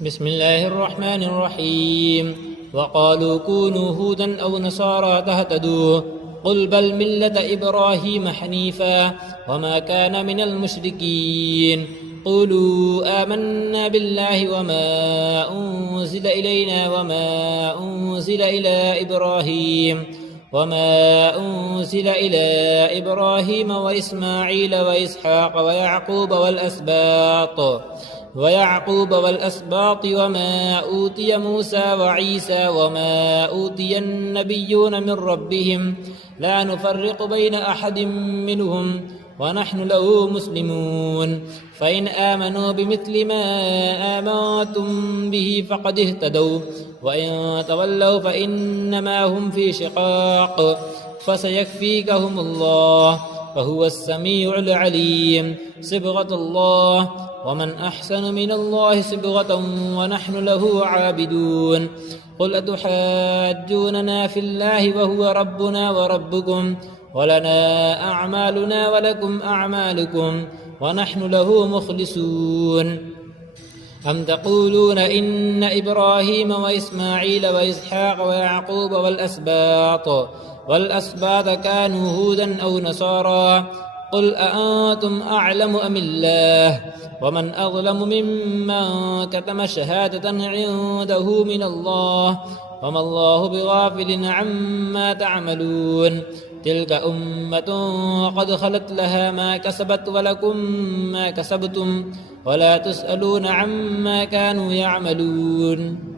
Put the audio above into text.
بسم الله الرحمن الرحيم وقالوا كونوا هودا أو نصارى تهتدوا قل بل ملة إبراهيم حنيفا وما كان من المشركين قولوا آمنا بالله وما أنزل إلينا وما أنزل إلى إبراهيم وإسماعيل وإسحاق ويعقوب والأسباط وما أوتي موسى وعيسى وما أوتي النبيون من ربهم لا نفرق بين أحد منهم ونحن له مسلمون فإن آمنوا بمثل ما آمنتم به فقد اهتدوا وإن تولوا فإنما هم في شقاق فسيكفيكهم الله وهو السميع العليم صبغة الله ومن أحسن من الله صبغة ونحن له عابدون قل أتحاجوننا في الله وهو ربنا وربكم ولنا أعمالنا ولكم أعمالكم ونحن له مخلصون أم تقولون إن إبراهيم وإسماعيل وإسحاق ويعقوب والأسباط كانوا هودا أو نصارى قل أأنتم أعلم أم الله ومن أظلم ممن كتم شهادة عنده من الله وما الله بغافل عما تعملون تلك أمة قد خلت لها ما كسبت ولكم ما كسبتم ولا تسألون عما كانوا يعملون